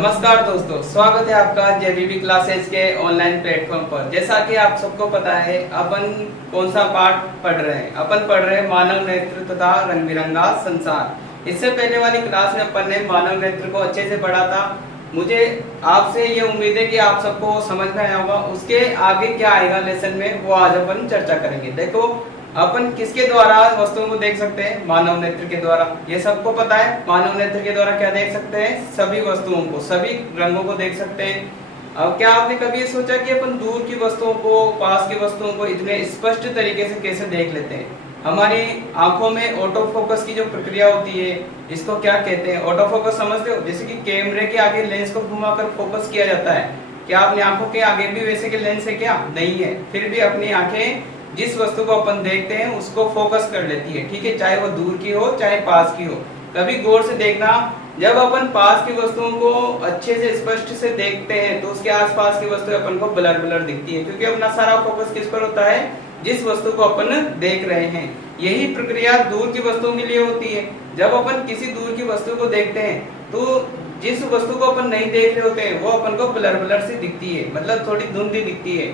नमस्कार दोस्तों, स्वागत है आपका जेबीबी क्लासेस के ऑनलाइन प्लेटफॉर्म पर। जैसा कि आप सबको पता है, अपन कौन सा पाठ पढ़ रहे हैं। अपन पढ़ रहे हैं मानव नेत्र तथा रंग बिरंगा संसार। इससे पहले वाली क्लास में अपन ने मानव नेत्र को अच्छे से पढ़ा था। मुझे आपसे ये उम्मीद है कि आप सबको समझ में आया होगा। उसके आगे क्या आएगा लेसन में, वो आज अपन चर्चा करेंगे। देखो, अपन किसके द्वारा वस्तुओं को देख सकते हैं? मानव नेत्र के द्वारा। ये सबको पता है। मानव नेत्र के द्वारा क्या देख सकते हैं? सभी वस्तुओं को, सभी रंगों को देख सकते हैं। अब क्या आपने कभी ये सोचा कि अपन दूर की वस्तुओं को, पास की वस्तुओं को इतने स्पष्ट तरीके से कैसे देख लेते हैं? हमारी आंखों में ऑटो फोकस की जो प्रक्रिया होती है, इसको क्या कहते हैं? ऑटो फोकस समझते हो? जैसे कि कैमरे के आगे लेंस को घुमाकर फोकस किया जाता है। क्या अपनी आंखों के आगे भी वैसे के लेंस है? क्या नहीं है। फिर भी अपनी आंखें जिस वस्तु को अपन देखते हैं उसको फोकस कर लेती है, ठीक है, चाहे वो दूर की हो चाहे पास की हो। कभी गौर से देखना, जब अपन पास की वस्तुओं को अच्छे से स्पष्ट से देखते हैं तो उसके आसपास की वस्तुएं अपन को ब्लर ब्लर दिखती है, क्योंकि अपना सारा फोकस किस पर होता है? जिस वस्तु को अपन देख रहे हैं। यही प्रक्रिया दूर की वस्तुओं के लिए होती है। जब अपन किसी दूर की वस्तु को देखते हैं तो जिस वस्तु को अपन नहीं देख रहे होते हैं वो अपन को ब्लर ब्लर से दिखती है, मतलब थोड़ी धुंधली दिखती है।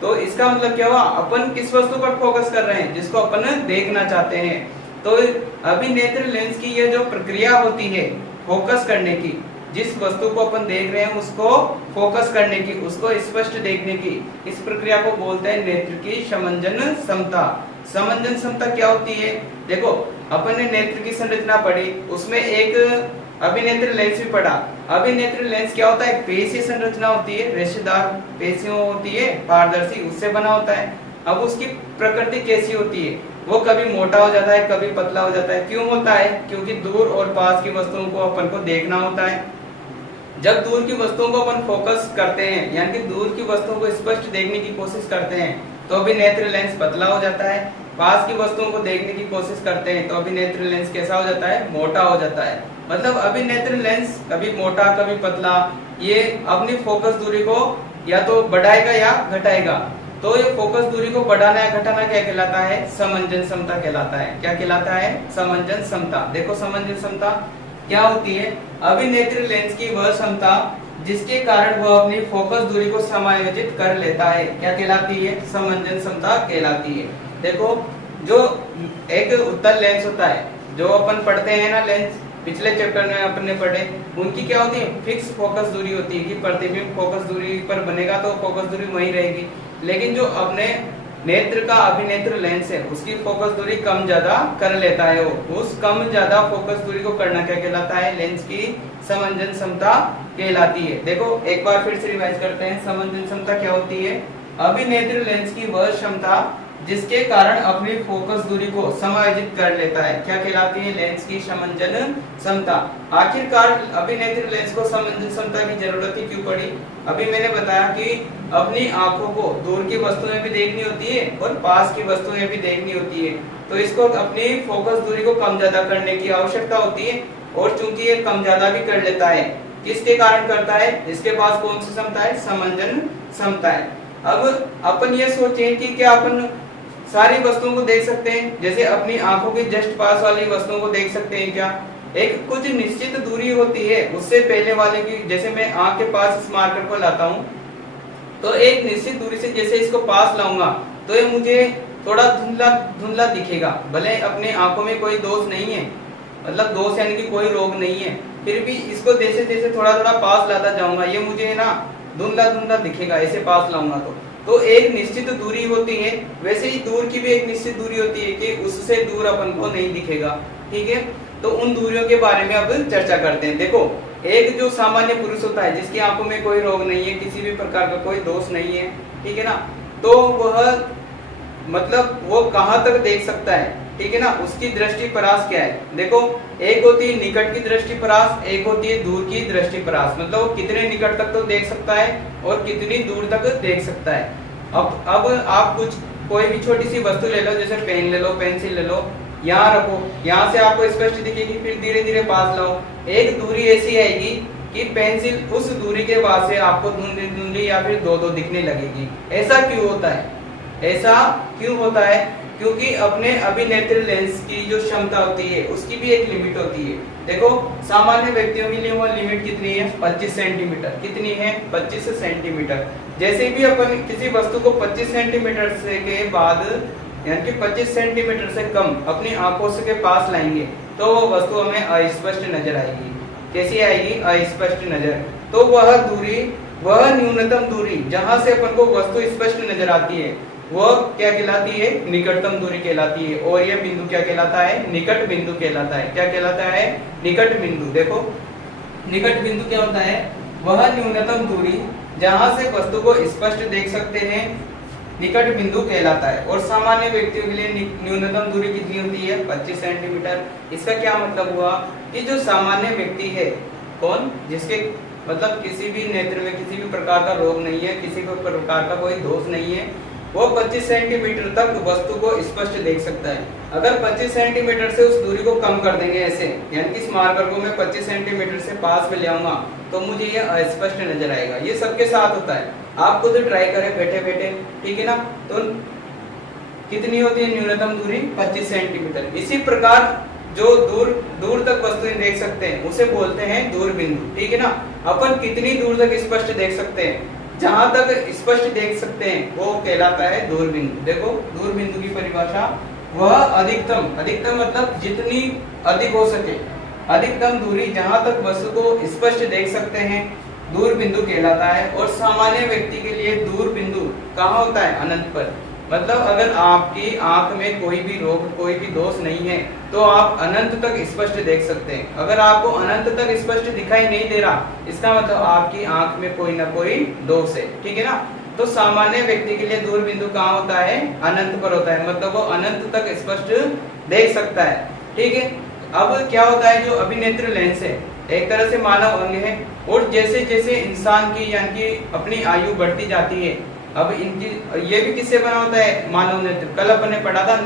तो इसका मतलब क्या हुआ? अपन किस वस्तु पर फोकस कर रहे हैं? जिसको अपन देखना चाहते हैं। तो अभिनेत्र लेंस की ये जो प्रक्रिया होती है फोकस करने की, जिस वस्तु को अपन देख रहे हैं उसको फोकस करने की, उसको स्पष्ट देखने की, इस प्रक्रिया को बोलते हैं नेत्र की समंजन क्षमता। समंजन क्षमता क्या होती है? देखो, अपन ने नेत्र की संरचना पढ़ी, उसमें एक अभिनेत्र लेंस भी पढ़ा। अभिनेत्र लेंस क्या होता है? पेशीय संरचना होती है, रेशेदार पेशियों होती है, पारदर्शी, उससे बना होता है। अब उसकी प्रकृति कैसी होती है? वो कभी मोटा हो जाता है, कभी पतला हो जाता है। क्यों होता है? क्योंकि दूर और पास की वस्तुओं को अपन को देखना होता है। जब दूर की वस्तुओं को अपन फोकस करते हैं, यानी कि दूर की वस्तुओं को स्पष्ट देखने की कोशिश करते हैं, तो अभिनेत्र लेंस पतला हो जाता है। पास की वस्तुओं को देखने की कोशिश करते हैं तो अभिनेत्र लेंस कैसा हो जाता है? मोटा हो जाता है। मतलब अभिनेत्र लेंस कभी मोटा कभी पतला, ये अपनी फोकस दूरी को या तो बढ़ाएगा या घटाएगा। तो ये फोकस दूरी को बढ़ाना या घटाना क्या कहलाता है? समंजन क्षमता कहलाता है। क्या कहलाता है? समंजन क्षमता। देखो, समंजन क्षमता क्या होती है? अभिनेत्र लेंस की वह क्षमता जिसके कारण वह अपनी फोकस दूरी को समायोजित कर लेता है, क्या कहलाती है? समंजन क्षमता कहलाती है। देखो, जो एक उत्तल लेंस होता है, जो अपन पढ़ते हैं ना लेंस, पिछले चैप्टर में अपन ने पढ़े, उनकी क्या होती है? फिक्स फोकस दूरी होती है कि प्रतिबिंब फोकस दूरी पर बनेगा तो फोकस दूरी वही रहेगी। लेकिन जो अपने नेत्र का अभिनेत्र लेंस है, उसकी फोकस दूरी कम ज्यादा कर लेता है। वो उस कम ज्यादा फोकस दूरी को करना क्या कहलाता है? लेंस की समंजन क्षमता कहलाती है। देखो, एक बार फिर से रिवाइज करते हैं। समंजन क्षमता क्या होती है? अभिनेत्र लेंस की वह क्षमता जिसके कारण अपनी फोकस दूरी को समायोजित कर लेता है, क्या कहलाती है? लेंस की समंजन क्षमता। आखिरकार अभिनेत्र लेंस को समंजन क्षमता की जरूरत ही क्यों पड़ी? अभी मैंने बताया कि अपनी आंखों को दूर की वस्तुएं भी देखनी होती है और पास की वस्तुएं भी देखनी होती है, तो इसको अपनी फोकस दूरी को कम ज्यादा करने की आवश्यकता होती है। और चूंकि ये कम ज्यादा भी कर लेता है, किसके कारण करता है? इसके पास कौन सी क्षमता है? समंजन क्षमता है। अब अपन ये सोचें कि क्या अपन सारी वस्तुओं को देख सकते हैं? जैसे अपनी आंखों के जस्ट पास वाली वस्तुओं को देख सकते हैं क्या? एक कुछ निश्चित दूरी होती है उससे पहले वाले की। जैसे मैं आंख के पास इस मार्कर को लाता हूँ, तो एक निश्चित दूरी से जैसे इसको पास लाऊंगा तो ये मुझे थोड़ा धुंधला धुंधला दिखेगा। भले अपने आंखों में कोई दोष नहीं है, मतलब दोष यानी कि कोई रोग नहीं है, फिर भी इसको जैसे जैसे थोड़ा थोड़ा पास लाता जाऊंगा ये मुझे ना धुंधला धुंधला दिखेगा, ऐसे पास लाऊंगा तो एक निश्चित दूरी होती है। वैसे ही दूर की भी एक निश्चित दूरी होती है कि उससे दूर अपन को नहीं दिखेगा, ठीक है। तो उन दूरियों के बारे में अब चर्चा करते हैं। देखो, एक जो सामान्य पुरुष होता है जिसकी आंखों में कोई रोग नहीं है, किसी भी प्रकार का कोई दोष नहीं है, ठीक है ना, तो वह मतलब वो कहाँ तक देख सकता है, ठीक है ना, उसकी दृष्टि परास क्या है? देखो, एक होती है निकट की दृष्टि परास, एक होती है दूर की दृष्टि परास। मतलब वो कितने निकट तक तो देख सकता है और कितनी दूर तक देख सकता है। अब आप कुछ कोई भी छोटी सी वस्तु ले लो, जैसे पेन ले लो, पेंसिल ले लो, यहाँ रखो, यहाँ से आपको स्पष्ट दिखेगी, फिर धीरे धीरे पास लाओ, एक दूरी ऐसी आएगी कि पेंसिल उस दूरी के बाद से आपको धुंधली धुंधली या फिर दो दो दिखने लगेगी। ऐसा क्यों होता है? ऐसा क्यों होता है? क्योंकि अपने अभिनेत्र लेंस की जो क्षमता होती है उसकी भी एक लिमिट होती है। देखो सामान्य व्यक्तियों के लिए वो लिमिट कितनी है, 25 सेंटीमीटर। कितनी है, 25 सेंटीमीटर। जैसे भी अपन किसी वस्तु को 25 सेंटीमीटर से के बाद यानी कि 25 सेंटीमीटर से कम अपनी आंखों से के पास लाएंगे तो वो वस्तु हमें अस्पष्ट नजर आएगी। कैसी आएगी, अस्पष्ट नजर। तो वह दूरी, वह न्यूनतम दूरी जहां से अपन को वस्तु स्पष्ट नजर आती है वह क्या कहलाती है, निकटतम दूरी कहलाती है। और यह बिंदु क्या कहलाता है, निकट बिंदु कहलाता है। क्या कहलाता है, निकट बिंदु। देखो निकट बिंदु क्या होता है, वह न्यूनतम दूरी जहां से वस्तु को स्पष्ट देख सकते हैं निकट बिंदु कहलाता है। और सामान्य व्यक्तियों के लिए न्यूनतम दूरी कितनी होती है, 25 सेंटीमीटर। इसका क्या मतलब हुआ कि जो सामान्य व्यक्ति है, कौन, जिसके मतलब किसी भी नेत्र में किसी भी प्रकार का रोग नहीं है, किसी भी प्रकार का कोई दोष नहीं है, वो 25 सेंटीमीटर तक वस्तु को स्पष्ट देख सकता है। अगर 25 सेंटीमीटर से उस दूरी को कम कर देंगे ऐसे, यानी कि इस मार्कर को मैं 25 सेंटीमीटर से पास में ले आऊंगा तो मुझे ये अस्पष्ट नजर आएगा। ये सबके साथ होता है, आप खुद ट्राई करें बैठे बैठे, ठीक है ना। तो कितनी होती है न्यूनतम दूरी, 25 सेंटीमीटर। इसी प्रकार जो दूर तक वस्तुएं देख सकते हैं उसे बोलते हैं दूर बिंदु, ठीक है ना। अपन कितनी दूर तक स्पष्ट देख सकते हैं, जहां तक स्पष्ट देख सकते हैं वो कहलाता है दूर बिंदु। देखो दूर बिंदु की परिभाषा, वह अधिकतम मतलब जितनी अधिक हो सके, अधिकतम दूरी जहां तक वस्तु को स्पष्ट देख सकते हैं दूर बिंदु कहलाता है। और सामान्य व्यक्ति के लिए दूर बिंदु कहाँ होता है, अनंत पर। मतलब अगर आपकी आंख में कोई भी रोग, कोई भी दोष नहीं है तो आप अनंत तक स्पष्ट देख सकते हैं। अगर आपको अनंत तक स्पष्ट दिखाई नहीं दे रहा, इसका मतलब आपकी आंख में कोई ना कोई दोष है, ठीक है ना। तो सामान्य व्यक्ति के लिए दूर बिंदु कहाँ होता है, अनंत पर होता है। मतलब वो अनंत तक स्पष्ट देख सकता है, ठीक है। अब क्या होता है, जो अभिनेत्र लेंस है एक तरह से मानव अंग है। और जैसे जैसे इंसान की यानी कि अपनी आयु बढ़ती जाती है, अब इनकी ये भी किससे बना होता है, मानव नेत्र। कल अपन ने पढ़ा था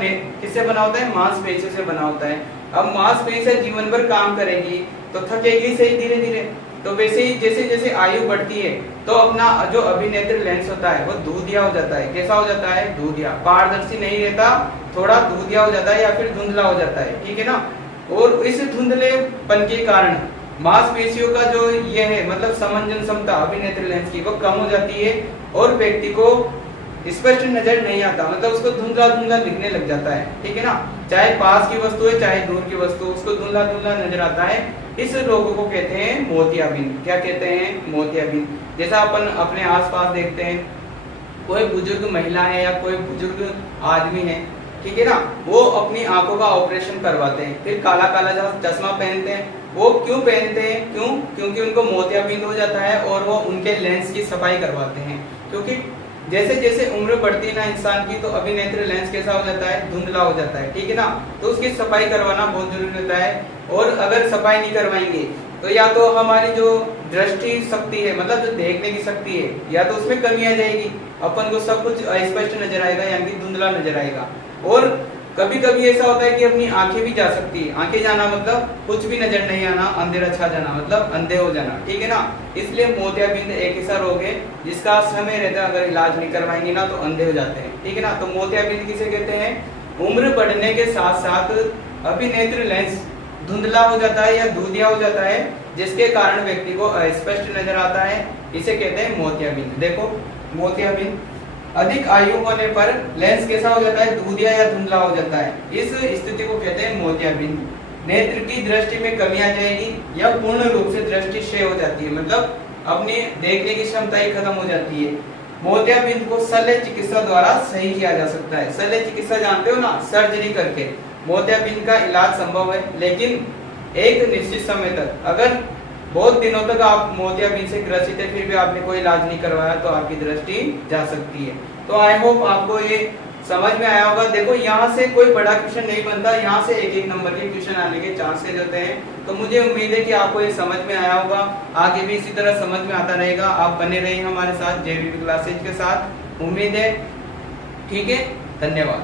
किससे बना होता है, मांसपेशियों से बना होता है। अब मांसपेशियां जीवन भर काम करेगी तो थकेगी सही धीरे धीरे। तो वैसे ही जैसे जैसे आयु बढ़ती है तो अपना जो अभिनेत्र लेंस होता है वो दूधिया हो जाता है। कैसा हो जाता है, दूधिया, पारदर्शी नहीं रहता, थोड़ा दूधिया हो जाता है या फिर धुंधला हो जाता है, ठीक है ना। और इस धुंधलेपन के कारण मांसपेशियों का जो ये है मतलब समंजन क्षमता अभिनेत्र लेंस की वो कम हो जाती है और व्यक्ति को स्पष्ट नजर नहीं आता, मतलब उसको धुंधला धुंधला दिखने लग जाता है, ठीक है ना। चाहे पास की वस्तु है चाहे दूर की वस्तु, उसको धुंधला धुंधला नजर आता है। इस रोग को कहते हैं मोतियाबिंद। क्या कहते हैं, मोतियाबिंद। जैसा अपन अपने आसपास देखते हैं, कोई बुजुर्ग महिला है या कोई बुजुर्ग आदमी है, ठीक है ना, वो अपनी आंखों का ऑपरेशन करवाते हैं, फिर काला काला चश्मा पहनते हैं। वो क्यों पहनते हैं, क्यों, क्योंकि उनको मोतियाबिंद हो जाता है और वो उनके लेंस की सफाई करवाते हैं। क्योंकि जैसे जैसे उम्र बढ़ती है ना इंसान की, तो अभिनेत्र लेंस कैसा हो जाता है, धुंधला हो जाता है, ठीक है ना। तो उसकी सफाई करवाना बहुत जरूरी होता है। और अगर सफाई नहीं करवाएंगे तो या तो हमारी जो दृष्टि शक्ति है, मतलब जो देखने की शक्ति है, या तो उसमें कमी आ जाएगी, अपन को सब कुछ अस्पष्ट नजर आएगा यानी कि धुंधला नजर आएगा। और कभी कभी ऐसा होता है कि अपनी आंखें भी जा सकती है। आंखें जाना मतलब कुछ भी नजर नहीं आना, अंधेरा छा जाना, मतलब अंधे हो जाना, ठीक है ना। इसलिए मोतियाबिंद एक ऐसा रोग है जिसका समय रहता है अगर इलाज नहीं करवाएंगे ना तो अंधे हो जाते हैं, ठीक है ना। तो मोतियाबिंद किसे कहते हैं, उम्र बढ़ने के साथ साथ अभिनेत्र लेंस धुंधला हो जाता है या दूधिया हो जाता है, जिसके कारण व्यक्ति को अस्पष्ट नजर आता है, इसे कहते हैं मोतियाबिंद। देखो मोतियाबिंद, अधिक आयु होने पर लेंस कैसा हो जाता है, दूधिया या धुंधला हो जाता है। इस स्थिति को कहते हैं मोतियाबिंद। नेत्र की दृष्टि में कमी आ जाएगी या पूर्ण रूप से दृष्टि क्षय हो जाती है, मतलब अपनी देखने की क्षमता ही खत्म हो जाती है। मोतियाबिंद को शल्य चिकित्सा द्वारा सही किया जा सकता है। शल्य चिकित्सा जानते हो ना, सर्जरी करके मोतियाबिंद का इलाज संभव है, लेकिन एक निश्चित समय तक। अगर बहुत दिनों तक आप मोतियाबिंद से ग्रसित है फिर भी आपने कोई इलाज नहीं करवाया तो आपकी दृष्टि जा सकती है। तो आई होप आपको ये समझ में आया होगा। देखो यहाँ से कोई बड़ा क्वेश्चन नहीं बनता, यहाँ से एक एक नंबर के क्वेश्चन आने के चांसेस होते हैं। तो मुझे उम्मीद है कि आपको ये समझ में आया होगा, आगे भी इसी तरह समझ में आता रहेगा। आप बने रहिए हमारे साथ जेबीटी क्लासेज के साथ, उम्मीद है। ठीक है, धन्यवाद।